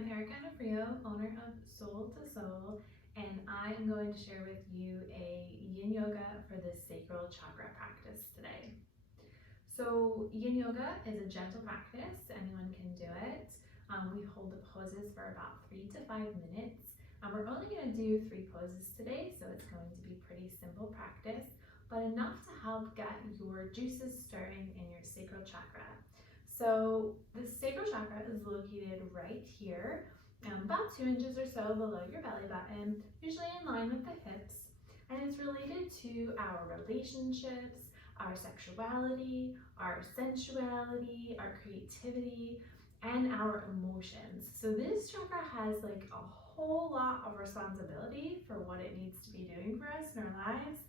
I'm Erica Nafrio, owner of Soul to Soul, and I am going to share with you a yin yoga for the sacral chakra practice today. So yin yoga is a gentle practice, anyone can do it. We hold the poses for about 3 to 5 minutes. We're only going to do 3 poses today, so it's going to be pretty simple practice, but enough to help get your juices stirring in your sacral chakra. So the sacral chakra is located right here, about 2 inches or so below your belly button, usually in line with the hips, and it's related to our relationships, our sexuality, our sensuality, our creativity, and our emotions. So this chakra has like a whole lot of responsibility for what it needs to be doing for us in our lives,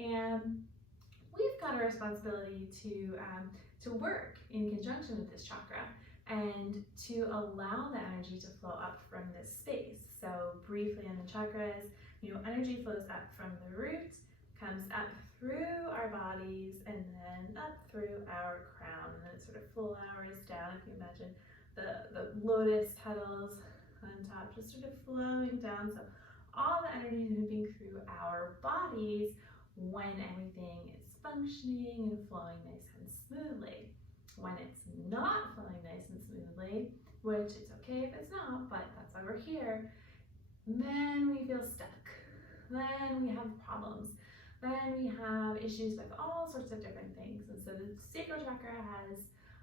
and we've got a responsibility to work in conjunction with this chakra and to allow the energy to flow up from this space. So briefly on the chakras, energy flows up from the root, comes up through our bodies, and then up through our crown, and then it sort of flowers down. If you imagine the lotus petals on top, just sort of flowing down. So all the energy is moving through our bodies when everything is functioning and flowing nice and smoothly. When it's not flowing nice and smoothly, which it's okay if it's not, but that's why we're here, then we feel stuck. Then we have problems. Then we have issues with all sorts of different things. And so the sacral chakra has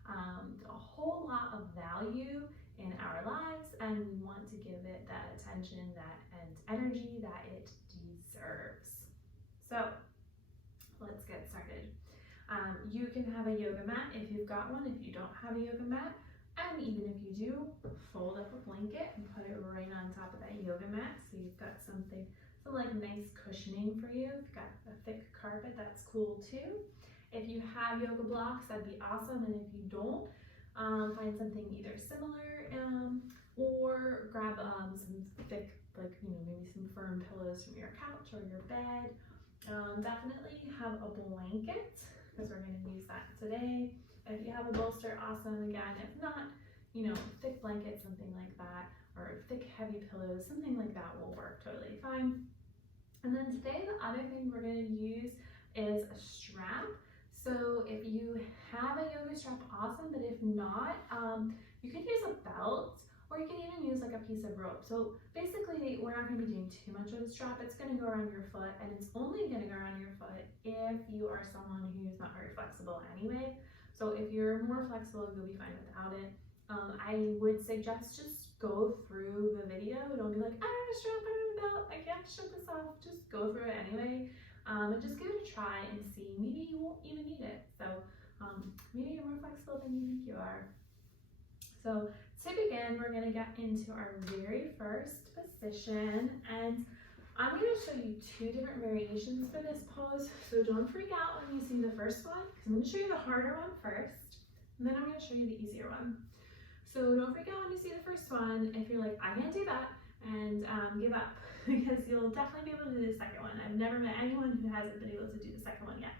a whole lot of value in our lives, and we want to give it that attention and energy that it deserves. So let's get started. You can have a yoga mat if you've got one. If you don't have a yoga mat, and even if you do, fold up a blanket and put it right on top of that yoga mat, so you've got some like nice cushioning for you. If you've got a thick carpet, that's cool too. If you have yoga blocks, that'd be awesome, and if you don't, find something either similar or grab some thick, maybe some firm pillows from your couch or your bed. Definitely have a blanket, because we're going to use that today. If you have a bolster, awesome. Again, if not, thick blanket, something like that, or thick heavy pillows, something like that will work totally fine. And then today, the other thing we're going to use is a strap. So if you have a yoga strap, awesome, but if not, you could use a belt, or you can even use like a piece of rope. So basically, we're not going to be doing too much with the strap. It's going to go around your foot, and it's only going to go around your foot if you are someone who's not very flexible anyway. So if you're more flexible, you'll be fine without it. I would suggest just go through the video. Don't be like, I have a strap, I have a belt, I can't shut this off. Just go through it anyway, and just give it a try and see. Maybe you won't even need it. So maybe you're more flexible than you think you are. So to begin, we're going to get into our very first position, and I'm going to show you 2 different variations for this pose, so don't freak out when you see the first one, because I'm going to show you the harder one first, and then I'm going to show you the easier one. So don't freak out when you see the first one if you're like, I can't do that, and give up, because you'll definitely be able to do the second one. I've never met anyone who hasn't been able to do the second one yet.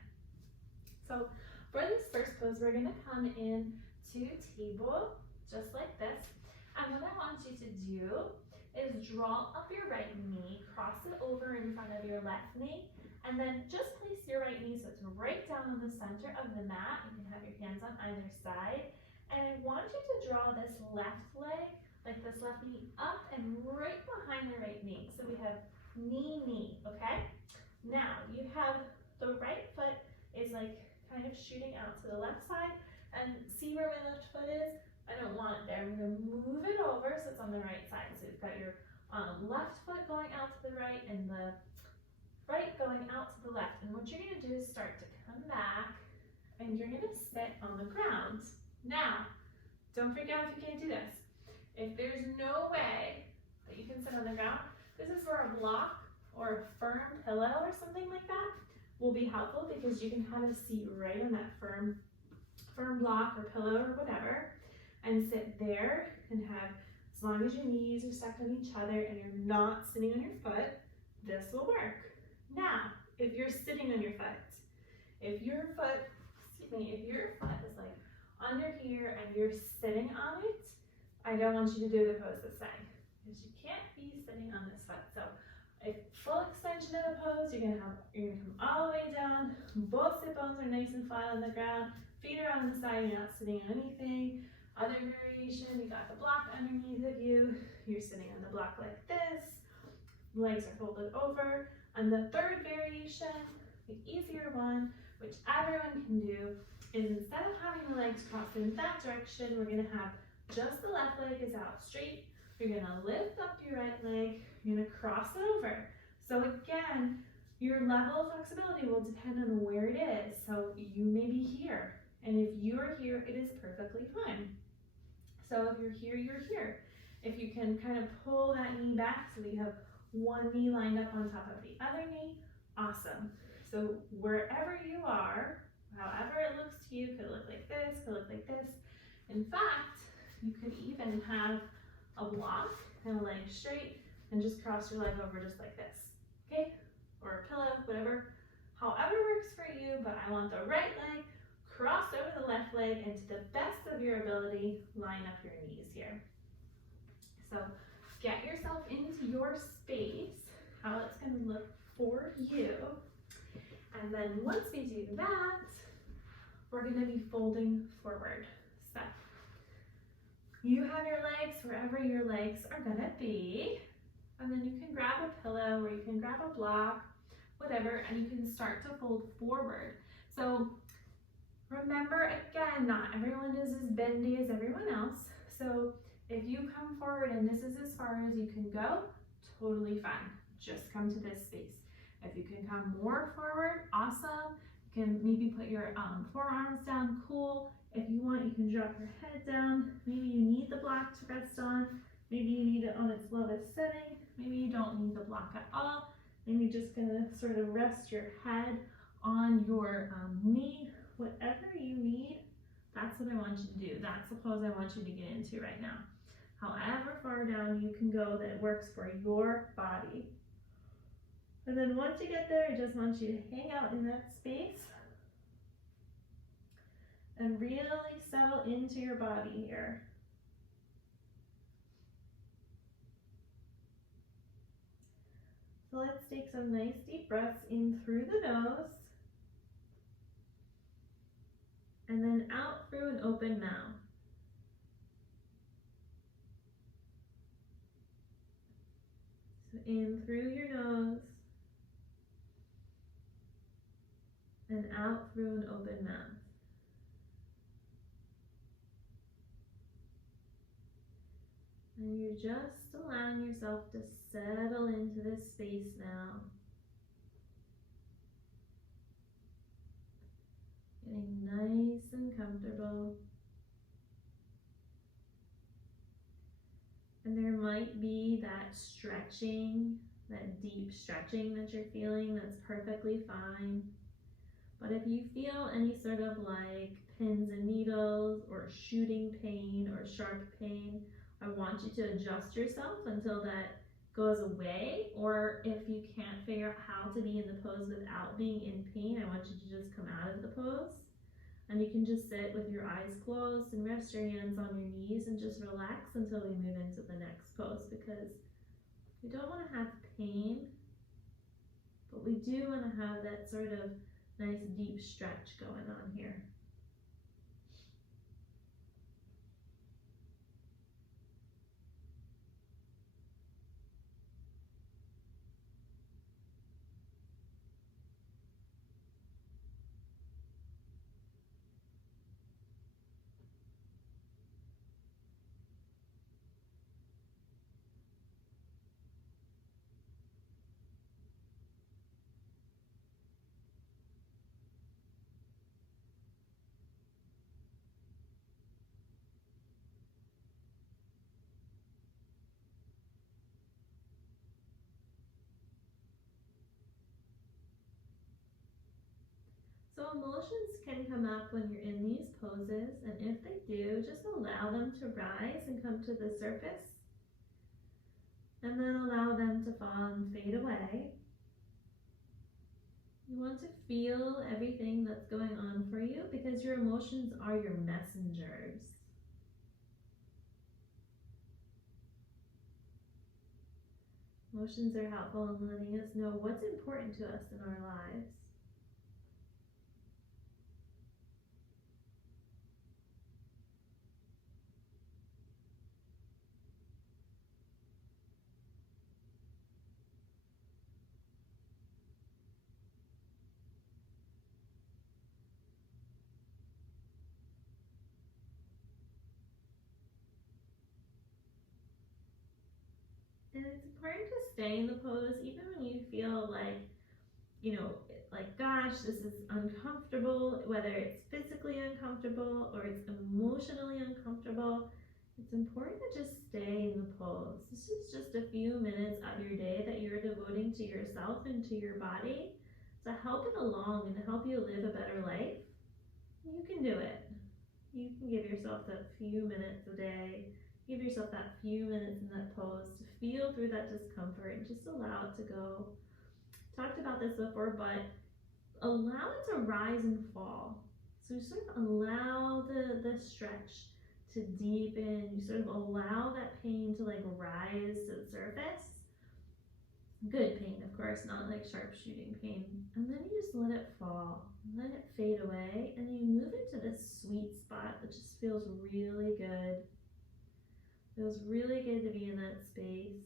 So for this first pose, we're going to come in to table, just like this. And what I want you to do is draw up your right knee, cross it over in front of your left knee, and then just place your right knee so it's right down in the center of the mat. You can have your hands on either side. And I want you to draw this left leg, like this left knee, up and right behind the right knee. So we have knee, knee, okay? Now you have the right foot is like kind of shooting out to the left side, and see where my left foot is? I don't want it there. I'm going to move it over so it's on the right side. So you've got your left foot going out to the right and the right going out to the left. And what you're going to do is start to come back, and you're going to sit on the ground. Now, don't freak out if you can't do this. If there's no way that you can sit on the ground, this is where a block or a firm pillow or something like that will be helpful, because you can have a seat right on that firm block or pillow or whatever, and sit there and have, as long as your knees are stacked on each other and you're not sitting on your foot, this will work. Now, if you're sitting on your foot, if your foot is like under here and you're sitting on it, I don't want you to do the pose this way because you can't be sitting on this foot. So a full extension of the pose, you're gonna come all the way down. Both sit bones are nice and flat on the ground. Feet are on the side, you're not sitting on anything. Other variation, you got the block underneath of you. You're sitting on the block like this. Legs are folded over. And the third variation, the easier one, which everyone can do, is instead of having the legs crossed in that direction, we're gonna have just the left leg is out straight. You're gonna lift up your right leg, you're gonna cross it over. So again, your level of flexibility will depend on where it is. So you may be here, and if you're here, it is perfectly fine. So if you're here, you're here. If you can kind of pull that knee back so that you have one knee lined up on top of the other knee, awesome. So wherever you are, however it looks to you, could look like this, could look like this. In fact, you could even have a block and a leg straight and just cross your leg over just like this, okay? Or a pillow, whatever, however works for you, but I want the right leg crossed over the left leg, and to the best of your ability, line up your knees here. So get yourself into your space, how it's gonna look for you. And then once we do that, we're gonna be folding forward. So you have your legs wherever your legs are gonna be, and then you can grab a pillow or you can grab a block, whatever, and you can start to fold forward. So remember, again, not everyone is as bendy as everyone else. So if you come forward and this is as far as you can go, totally fine. Just come to this space. If you can come more forward, awesome. You can maybe put your forearms down, cool. If you want, you can drop your head down. Maybe you need the block to rest on. Maybe you need it on its lowest setting. Maybe you don't need the block at all. And you're just gonna sort of rest your head on your knee. Whatever you need, that's what I want you to do. That's the pose I want you to get into right now. However far down you can go that works for your body. And then once you get there, I just want you to hang out in that space and really settle into your body here. So let's take some nice deep breaths in through the nose and then out through an open mouth. So in through your nose and out through an open mouth. And you're just allowing yourself to settle into this space now. Getting nice and comfortable. And there might be that stretching, that deep stretching that you're feeling, that's perfectly fine. But if you feel any sort of like pins and needles or shooting pain or sharp pain, I want you to adjust yourself until that goes away, or if you can't figure out how to be in the pose without being in pain, I want you to just come out of the pose. And you can just sit with your eyes closed and rest your hands on your knees and just relax until we move into the next pose, because we don't want to have pain, but we do want to have that sort of nice deep stretch going on here. So emotions can come up when you're in these poses, and if they do, just allow them to rise and come to the surface, and then allow them to fall and fade away. You want to feel everything that's going on for you, because your emotions are your messengers. Emotions are helpful in letting us know what's important to us in our lives. And it's important to stay in the pose even when you feel like, gosh, this is uncomfortable, whether it's physically uncomfortable or it's emotionally uncomfortable. It's important to just stay in the pose. This is just a few minutes of your day that you're devoting to yourself and to your body to help it along and to help you live a better life. You can do it. You can give yourself that few minutes a day. Give yourself that few minutes in that pose to feel through that discomfort and just allow it to go. Talked about this before, but allow it to rise and fall. So you sort of allow the stretch to deepen. You sort of allow that pain to rise to the surface. Good pain, of course, not like sharp shooting pain. And then you just let it fall, let it fade away, and you move into this sweet spot that just feels really good. Feels really good to be in that space.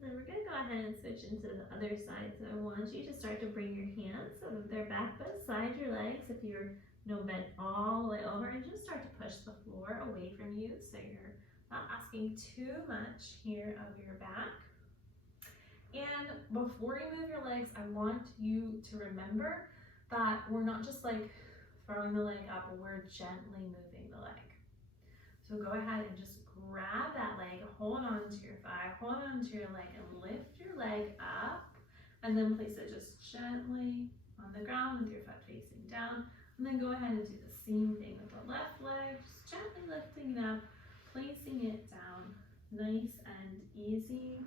Then we're going to go ahead and switch into the other side. So I want you to start to bring your hands so that they're back beside your legs if you're bent all the way over, and just start to push the floor away from you so you're not asking too much here of your back. And before you move your legs, I want you to remember that we're not just throwing the leg up, we're gently moving the leg. So go ahead and just grab that leg, hold on to your thigh, hold on to your leg, and lift your leg up, and then place it just gently on the ground with your foot facing down. And then go ahead and do the same thing with the left leg, just gently lifting it up, placing it down, nice and easy.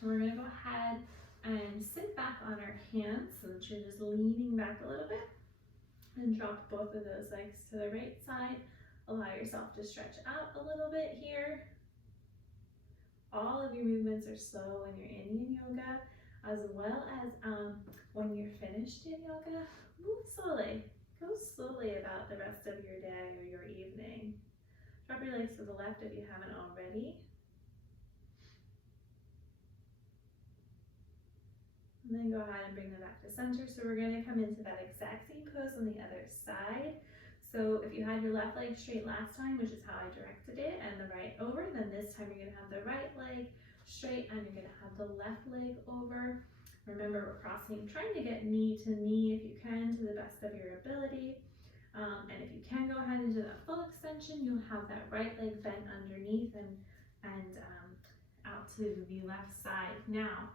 And we're gonna go ahead and sit back on our hands so that you're just leaning back a little bit, and drop both of those legs to the right side. Allow yourself to stretch out a little bit here. All of your movements are slow when you're in yin yoga, as well as when you're finished in yoga. Move slowly. Go slowly about the rest of your day or your evening. Drop your legs to the left if you haven't already. And then go ahead and bring them back to center. So we're going to come into that exact same pose on the other side. So if you had your left leg straight last time, which is how I directed it, and the right over, then this time you're going to have the right leg straight and you're going to have the left leg over. Remember, we're crossing, trying to get knee to knee if you can, to the best of your ability. And if you can, go ahead and do that full extension. You'll have that right leg bent underneath and out to the left side. Now,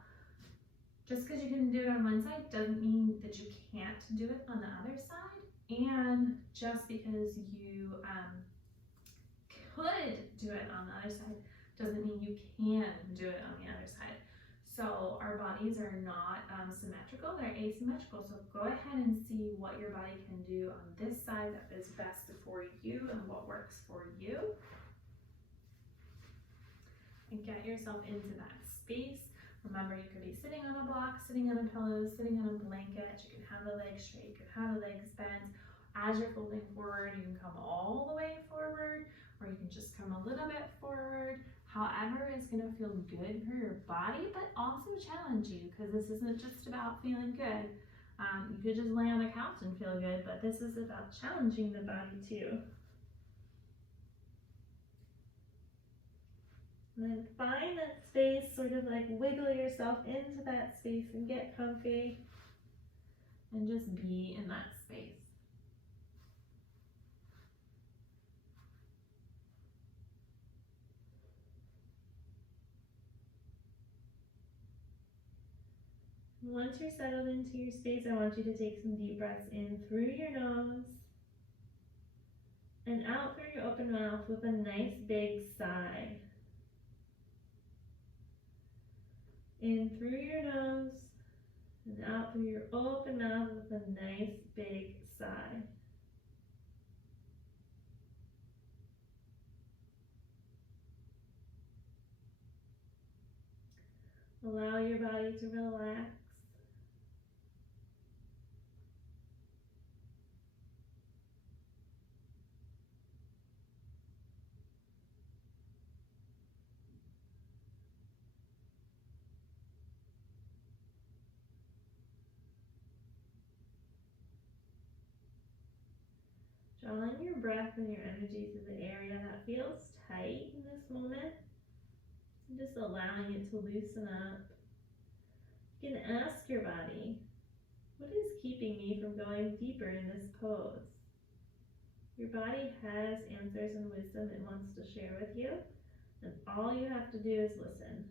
just because you can do it on one side doesn't mean that you can't do it on the other side. And just because you could do it on the other side doesn't mean you can do it on the other side. So our bodies are not symmetrical, they're asymmetrical. So go ahead and see what your body can do on this side that is best for you and what works for you. And get yourself into that space. Remember, you could be sitting on a block, sitting on a pillow, sitting on a blanket. You can have the legs straight, you can have the legs bent. As you're folding forward, you can come all the way forward, or you can just come a little bit forward. However is going to feel good for your body, but also challenge you, because this isn't just about feeling good. You could just lay on a couch and feel good, but this is about challenging the body too. And then find that space, sort of wiggle yourself into that space and get comfy and just be in that space. Once you're settled into your space, I want you to take some deep breaths in through your nose and out through your open mouth with a nice big sigh. In through your nose and out through your open mouth with a nice big sigh. Allow your body to relax. Drawing your breath and your energy to the area that feels tight in this moment. And just allowing it to loosen up. You can ask your body, what is keeping me from going deeper in this pose? Your body has answers and wisdom it wants to share with you, and all you have to do is listen.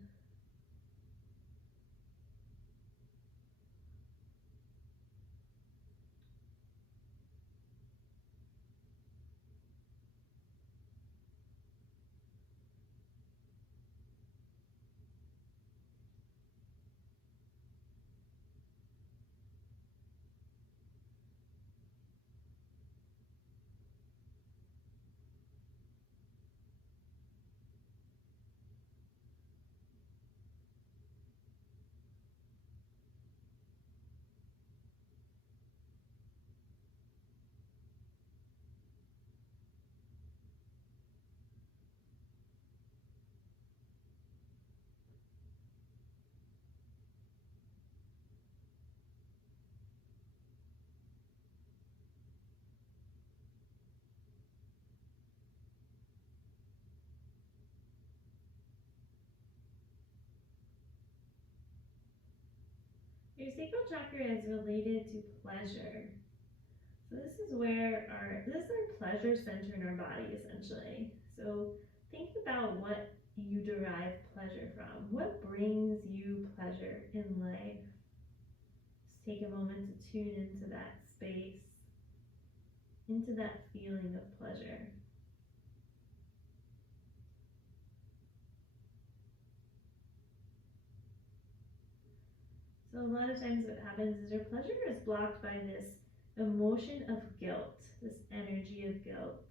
Your sacral chakra is related to pleasure. So this is our pleasure center in our body essentially. So think about what you derive pleasure from. What brings you pleasure in life? Just take a moment to tune into that space, into that feeling of pleasure. So a lot of times what happens is our pleasure is blocked by this emotion of guilt, this energy of guilt.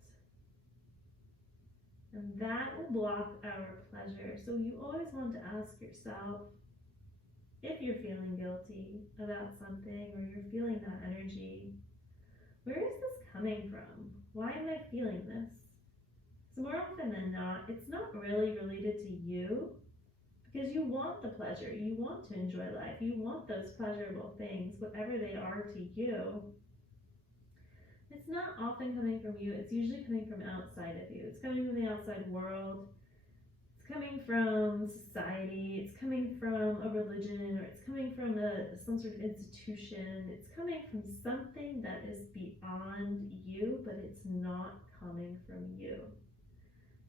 And that will block our pleasure. So you always want to ask yourself, if you're feeling guilty about something or you're feeling that energy, where is this coming from? Why am I feeling this? So more often than not, it's not really related to you, because you want the pleasure, you want to enjoy life, you want those pleasurable things, whatever they are to you. It's not often coming from you, it's usually coming from outside of you. It's coming from the outside world, it's coming from society, it's coming from a religion, or it's coming from some sort of institution. It's coming from something that is beyond you, but it's not coming from you.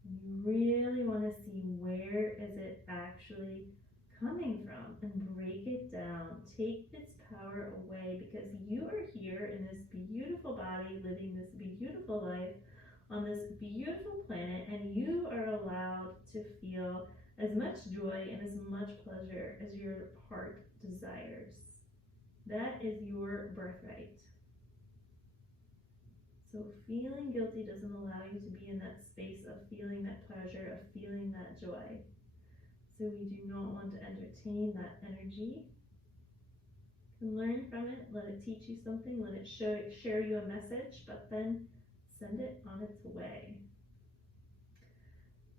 You really want to see where is it actually coming from and break it down. Take its power away, because you are here in this beautiful body living this beautiful life on this beautiful planet, and you are allowed to feel as much joy and as much pleasure as your heart desires. That is your birthright. So feeling guilty doesn't allow you to be in that space of feeling that pleasure, of feeling that joy. So we do not want to entertain that energy. You can learn from it, let it teach you something, let it share you a message, but then send it on its way.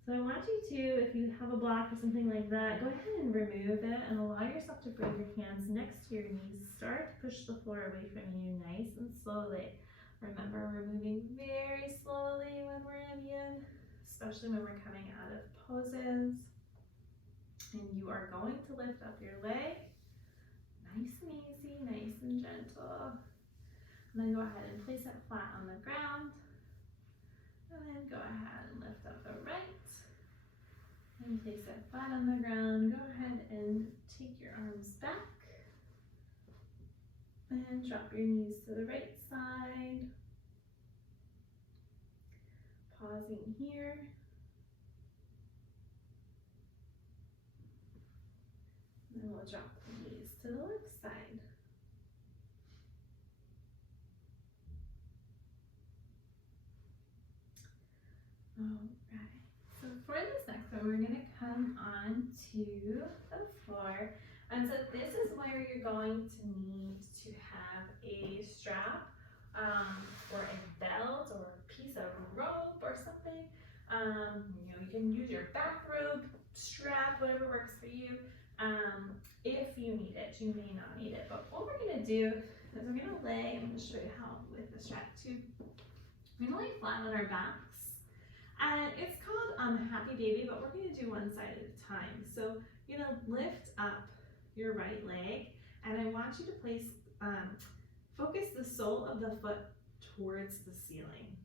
So I want you to, if you have a block or something like that, go ahead and remove it and allow yourself to bring your hands next to your knees. Start to push the floor away from you nice and slowly. Remember, we're moving very slowly when we're in yin, especially when we're coming out of poses. And you are going to lift up your leg, nice and easy, nice and gentle. And then go ahead and place it flat on the ground. And then go ahead and lift up the right. And place it flat on the ground. Go ahead and take your arms back. And drop your knees to the right side. Pausing here. And then we'll drop the knees to the left side. Alright, so for this next one, we're going to come on to the floor. And so this is where you're going to need to have a strap or a belt or a piece of rope or something. You can use your bathrobe, strap, whatever works for you. If you need it, you may not need it. But what we're going to do is we're going to lay, I'm going to show you how with the strap too. We're going to lay flat on our backs. And it's called Happy Baby, but we're going to do one side at a time. So, lift up your right leg, and I want you to place, focus the sole of the foot towards the ceiling.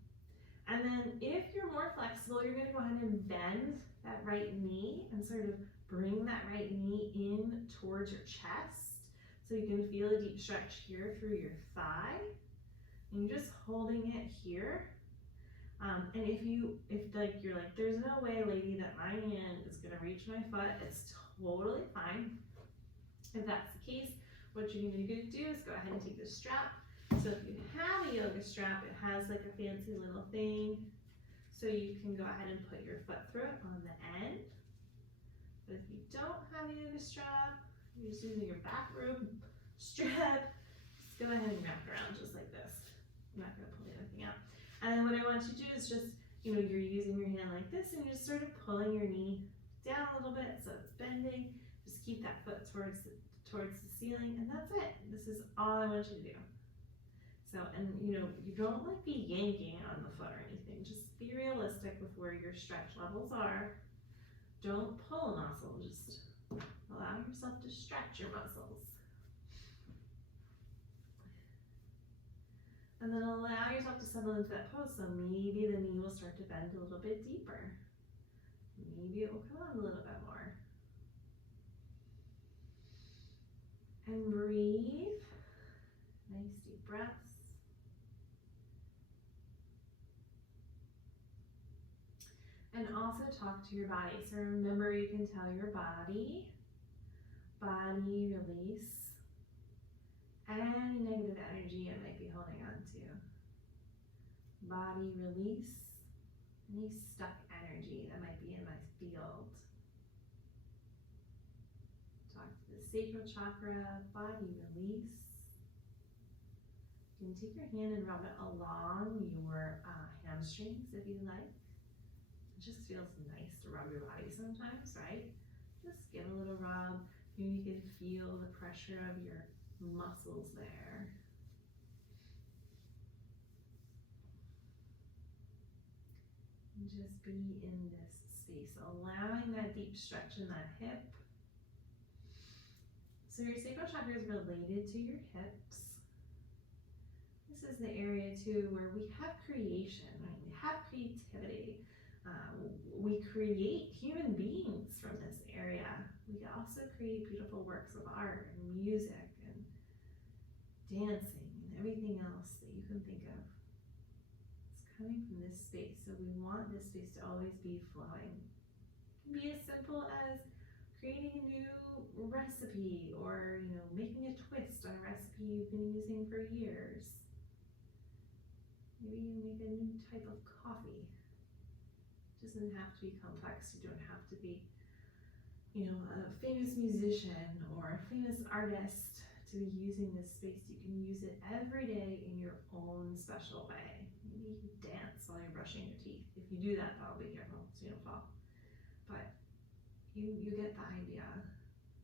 And then if you're more flexible, you're going to go ahead and bend that right knee and sort of bring that right knee in towards your chest. So you can feel a deep stretch here through your thigh. And you're just holding it here. And if you're like, there's no way, lady, that my hand is gonna reach my foot, it's totally fine. If that's the case, what you're gonna do is go ahead and take the strap. So if you have a yoga strap, it has like a fancy little thing. So you can go ahead and put your foot through it on the end. But if you don't have a yoga strap, you're just using your back robe strap, just go ahead and wrap it around just like this. I'm not gonna pull anything out. And then what I want you to do is just, you're using your hand like this and you're just sort of pulling your knee down a little bit so it's bending. Just keep that foot towards the ceiling, and that's it. This is all I want you to do. So, and you don't like be yanking on the foot or anything. Just be realistic with where your stretch levels are. Don't pull a muscle, just allow yourself to stretch your muscles. And then allow yourself to settle into that pose. So maybe the knee will start to bend a little bit deeper. Maybe it will come on a little bit more. And breathe. Nice deep breaths. And also talk to your body. So remember, you can tell your body release any negative energy it might be holding on to. Body release any stuck energy that might be in my field. Talk to the sacral chakra, body release. You can take your hand and rub it along your hamstrings if you like. It just feels nice to rub your body sometimes, right? Just give a little rub. Maybe you can feel the pressure of your muscles there. And just be in this space, allowing that deep stretch in that hip. So your sacral chakra is related to your hips. This is the area too where we have creation, right? We have creativity. We create human beings from this area. We also create beautiful works of art and music and dancing and everything else that you can think of. It's coming from this space, so we want this space to always be flowing. It can be as simple as creating a new recipe or making a twist on a recipe you've been using for years. Maybe you make a new type of coffee. It doesn't have to be complex. You don't have to be a famous musician or a famous artist to be using this space. You can use it every day in your own special way. Maybe you can dance while you're brushing your teeth. If you do that, that'll be careful so you don't fall. But you get the idea.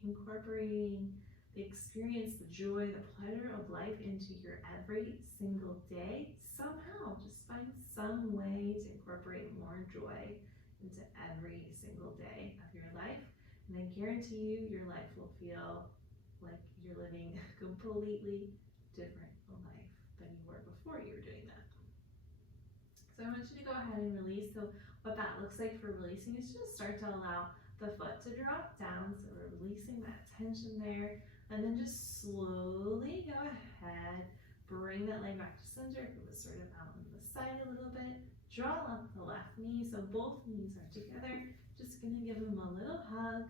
Incorporating the experience, the joy, the pleasure of life into your every single day. Somehow, just find some way to incorporate more joy into every single day of your life. And I guarantee you, your life will feel like you're living a completely different life than you were before you were doing that. So I want you to go ahead and release. So what that looks like for releasing is just start to allow the foot to drop down. So we're releasing that tension there. And then just slowly go ahead, bring that leg back to center. If it was sort of out on the side a little bit, draw up the left knee so both knees are together. Just gonna give them a little hug.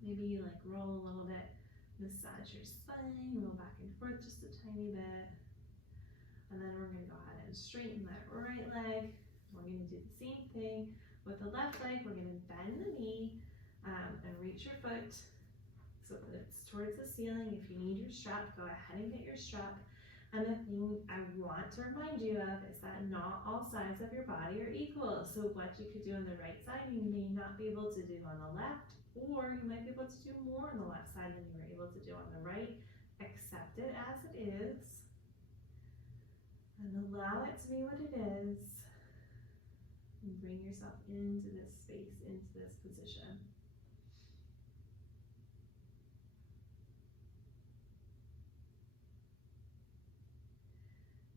Maybe like roll a little bit, massage your spine, roll back and forth just a tiny bit. And then we're gonna go ahead and straighten that right leg. We're gonna do the same thing with the left leg. We're gonna bend the knee and reach your foot so that it's towards the ceiling. If you need your strap, go ahead and get your strap. And the thing I want to remind you of is that not all sides of your body are equal. So what you could do on the right side, you may not be able to do on the left, or you might be able to do more on the left side than you were able to do on the right. Accept it as it is, and allow it to be what it is. And bring yourself into this space, into this position.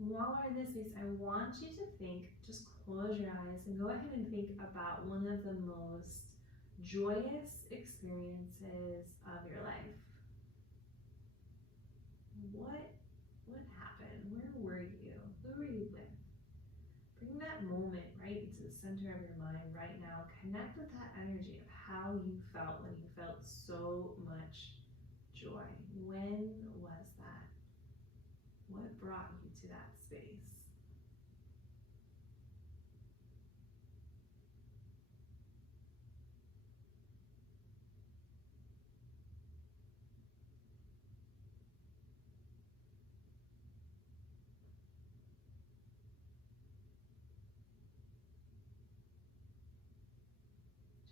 While we're in this space, I want you to think, just close your eyes and go ahead and think about one of the most joyous experiences of your life. What happened? Where were you? Who were you with? Bring that moment right into the center of your mind right now. Connect with that energy of how you felt when you felt so much joy. When was that? What brought you to that space?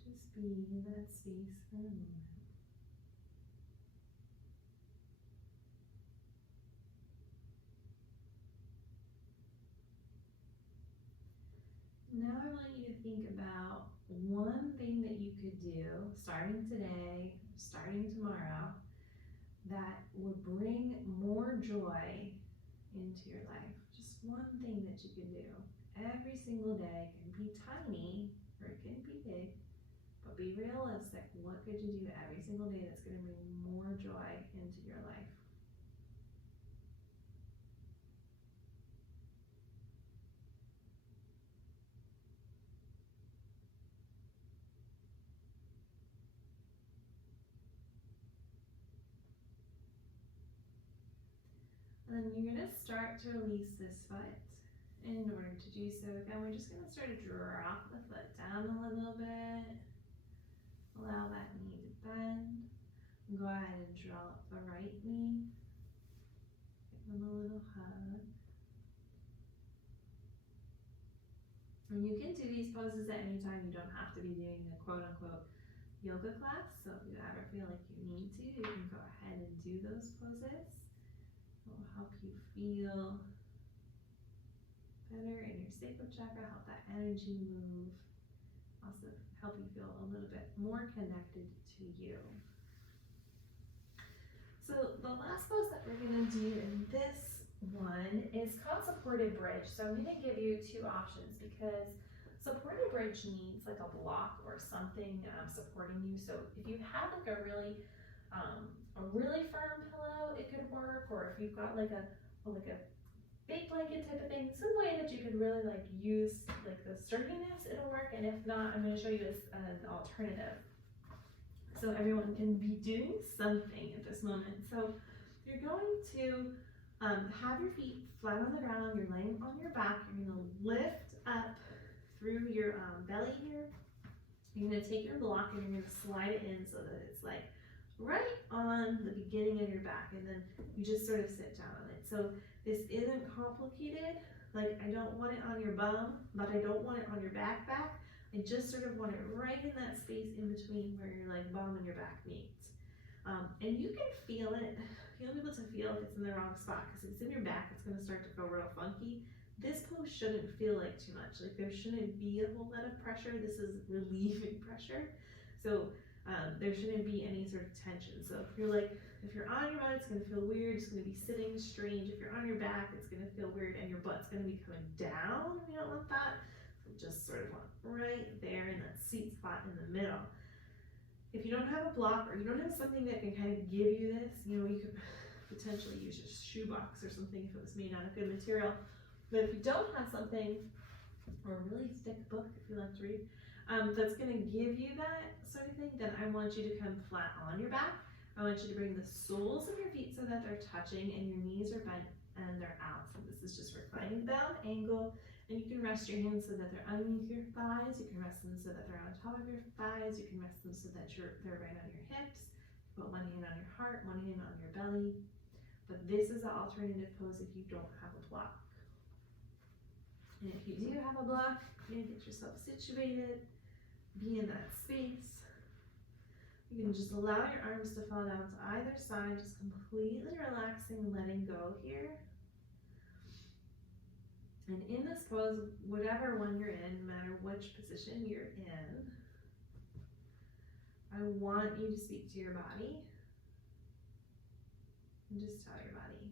Just be in that space for a moment. Now I want you to think about one thing that you could do starting today, starting tomorrow, that would bring more joy into your life. Just one thing that you can do every single day. It can be tiny or it can be big, but be realistic. What could you do every single day that's going to bring more joy into your life? And then you're going to start to release this foot. In order to do so, again, we're just going to start to drop the foot down a little bit. Allow that knee to bend. Go ahead and draw up the right knee. Give them a little hug. And you can do these poses at any time. You don't have to be doing a quote-unquote yoga class. So if you ever feel like you need to, you can go ahead and do those poses. It will help you feel better in your sacral chakra, help that energy move, also help you feel a little bit more connected to you. So the last pose that we're going to do in this one is called supported bridge. So I'm going to give you two options because supported bridge needs like a block or something supporting you. So if you have like a really firm pillow, it could work, or if you've got like a big blanket type of thing, some way that you could really like use like the sturdiness, it'll work. And if not, I'm going to show you an alternative. So everyone can be doing something at this moment. So you're going to have your feet flat on the ground. You're laying on your back. You're going to lift up through your belly here. You're going to take your block and you're going to slide it in so that it's like right on the beginning of your back, and then you just sort of sit down on it. So this isn't complicated. Like, I don't want it on your bum, but I don't want it on your back. I just sort of want it right in that space in between where your like bum and your back meet. And you can feel it. You'll be able to feel if it's in the wrong spot, because if it's in your back, it's going to start to feel real funky. This pose shouldn't feel like too much. Like, there shouldn't be a whole lot of pressure. This is relieving pressure. So there shouldn't be any sort of tension. So if you're on your butt, it's going to feel weird. It's going to be sitting strange. If you're on your back, it's going to feel weird, and your butt's going to be coming down. We don't want that. So just sort of want right there in that sweet spot in the middle. If you don't have a block or you don't have something that can kind of give you this, you could potentially use a shoebox or something if it was made out of good material. But if you don't have something, or a really thick book if you like to read, that's going to give you that sort of thing, then I want you to come flat on your back. I want you to bring the soles of your feet so that they're touching and your knees are bent and they're out. So this is just reclining bound angle, and you can rest your hands so that they're underneath your thighs. You can rest them so that they're on top of your thighs. You can rest them so that they're right on your hips. Put one hand on your heart, one hand on your belly. But this is an alternative pose if you don't have a block. And if you do have a block, you get yourself situated, be in that space. You can just allow your arms to fall down to either side, just completely relaxing, letting go here. And in this pose, whatever one you're in, no matter which position you're in, I want you to speak to your body and just tell your body,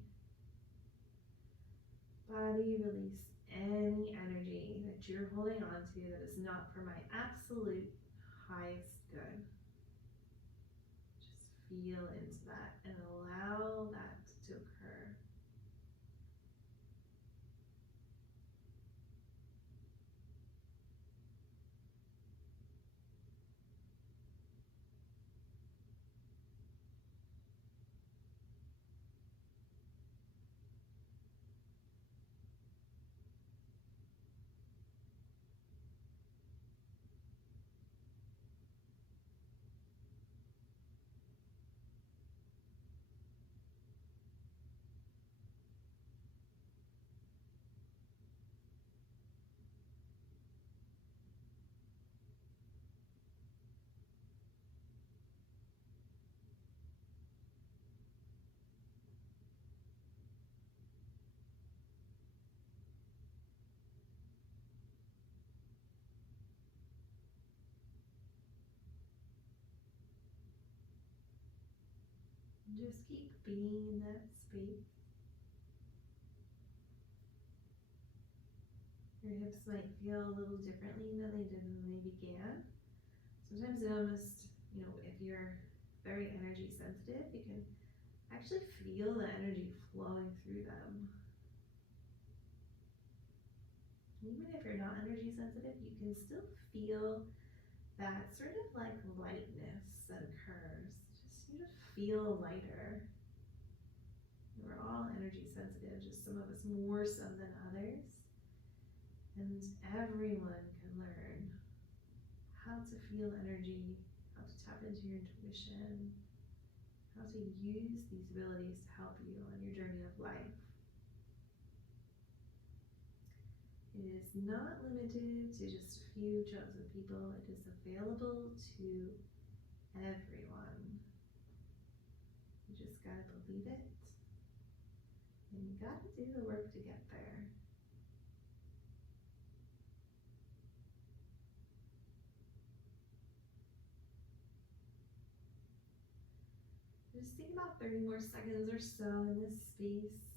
release any energy that you're holding on to that is not for my absolute highest good. Just feel into that and allow that to occur. Just keep being in that space. Your hips might feel a little differently than they did when they began. Sometimes it almost, if you're very energy sensitive, you can actually feel the energy flowing through them. Even if you're not energy sensitive, you can still feel that sort of like lightness that occurs. You just feel lighter. We're all energy sensitive, just some of us more so than others. And everyone can learn how to feel energy, how to tap into your intuition, how to use these abilities to help you on your journey of life. It is not limited to just a few chosen people. It is available to everyone. You just gotta believe it, and you gotta do the work to get there. Just think about 30 more seconds or so in this space.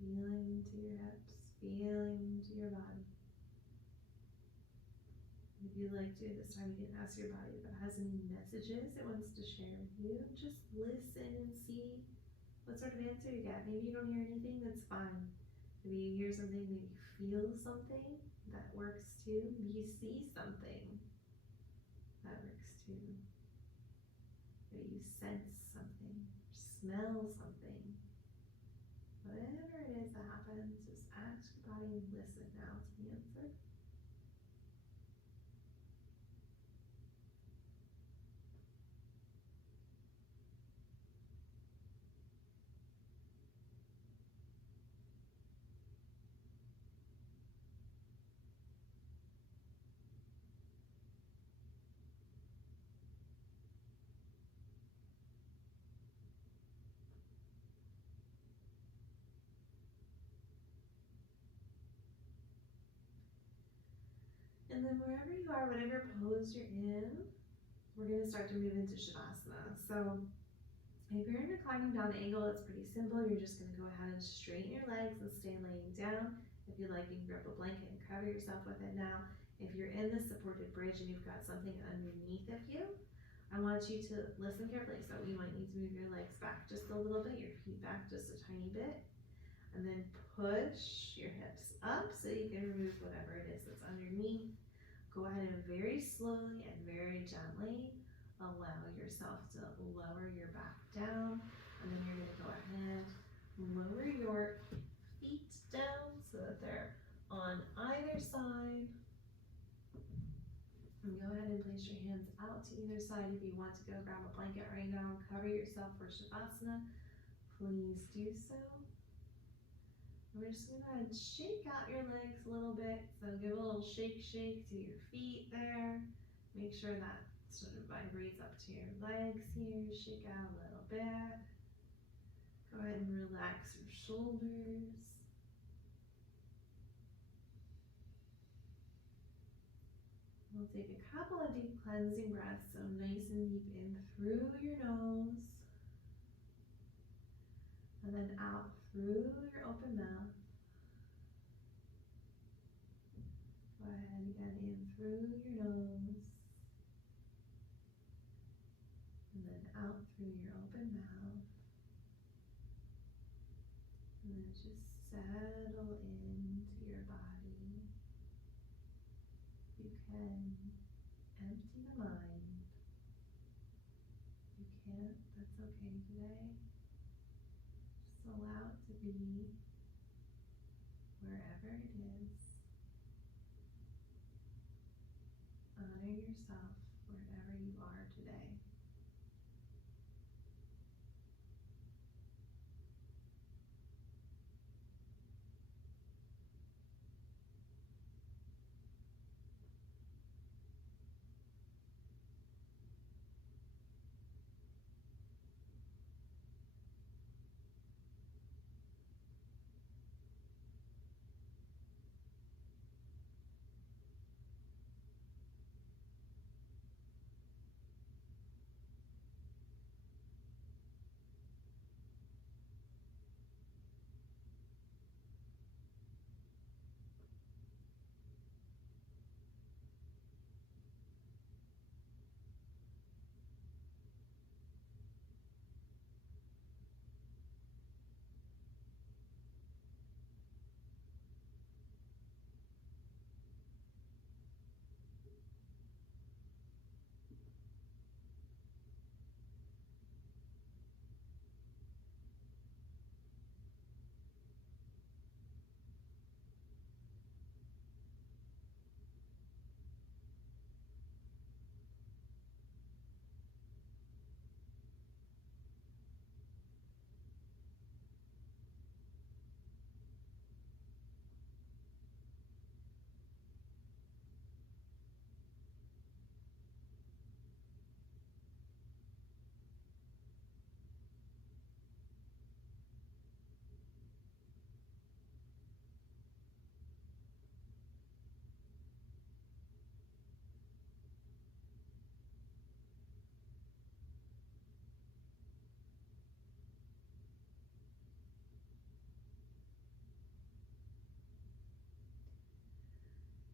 Feeling into your hips, feeling into your body. If you'd like to, this time you can ask your body if it has any messages it wants to share with you. Just listen and see what sort of answer you get. Maybe you don't hear anything, that's fine. Maybe you hear something, maybe you feel something, that works too. Maybe you see something, that works too. Maybe you sense something, smell something. Whatever it is that happens, just ask your body and listen now to the answer. And then wherever you are, whatever pose you're in, we're going to start to move into Shavasana. So if you're in reclining down angle, it's pretty simple. You're just going to go ahead and straighten your legs and stay laying down. If you like, you can grab a blanket and cover yourself with it now. If you're in this supported bridge and you've got something underneath of you, I want you to listen carefully. So you might need to move your legs back just a little bit, your feet back just a tiny bit, and then push your hips up so you can remove whatever it is that's underneath. Go ahead and very slowly and very gently allow yourself to lower your back down, and then you're going to go ahead and lower your feet down so that they're on either side. And go ahead and place your hands out to either side. If you want to go grab a blanket right now and cover yourself for Shavasana, please do so. We're just going to go ahead and shake out your legs a little bit. So give a little shake to your feet there. Make sure that sort of vibrates up to your legs here. Shake out a little bit. Go ahead and relax your shoulders. We'll take a couple of deep cleansing breaths, so nice and deep in through your nose, and then out through your open mouth. Go ahead again, in through your nose, and then out through your open mouth. And then just settle into your body. You can empty the mind. You can't, that's okay today. Just allow it to be wherever it is. Honor yourself wherever you are today.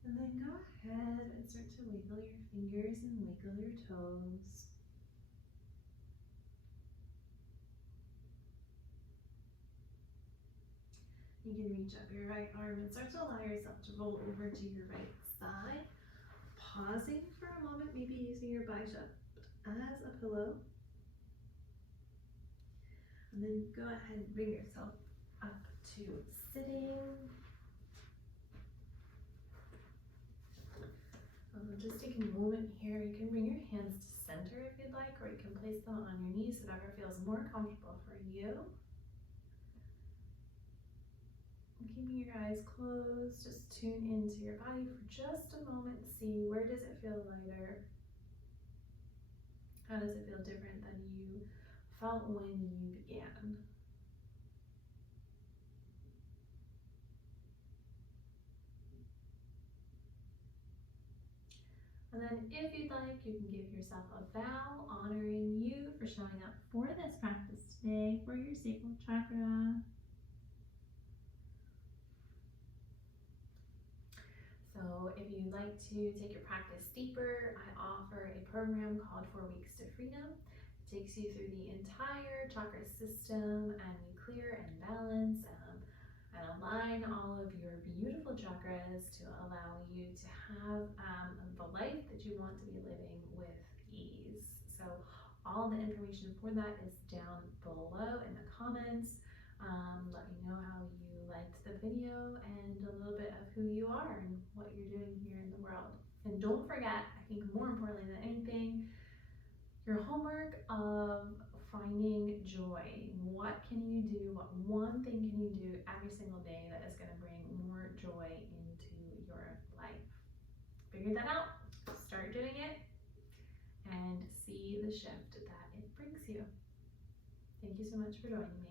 And then go ahead and start to wiggle your fingers and wiggle your toes. You can reach up your right arm and start to allow yourself to roll over to your right side. Pausing for a moment, maybe using your bicep as a pillow. And then go ahead and bring yourself up to sitting. Just take a moment here. You can bring your hands to center if you'd like, or you can place them on your knees, whatever feels more comfortable for you. And keeping your eyes closed, just tune into your body for just a moment to see where does it feel lighter. How does it feel different than you felt when you began? And then if you'd like, you can give yourself a vow honoring you for showing up for this practice today for your sacral chakra. So So if you'd like to take your practice deeper, I offer a program called 4 Weeks to Freedom. It takes you through the entire chakra system, and we clear and balance and align all of your beautiful chakras to allow you to have the life that you want to be living with ease. So all the information for that is down below in the comments. Let me know how you liked the video and a little bit of who you are and what you're doing here in the world. And don't forget, I think more importantly than anything, your homework of finding joy. What can you do? What one thing can you do every single day that is going to bring more joy into your life? Figure that out, start doing it, and see the shift that it brings you. Thank you so much for joining me.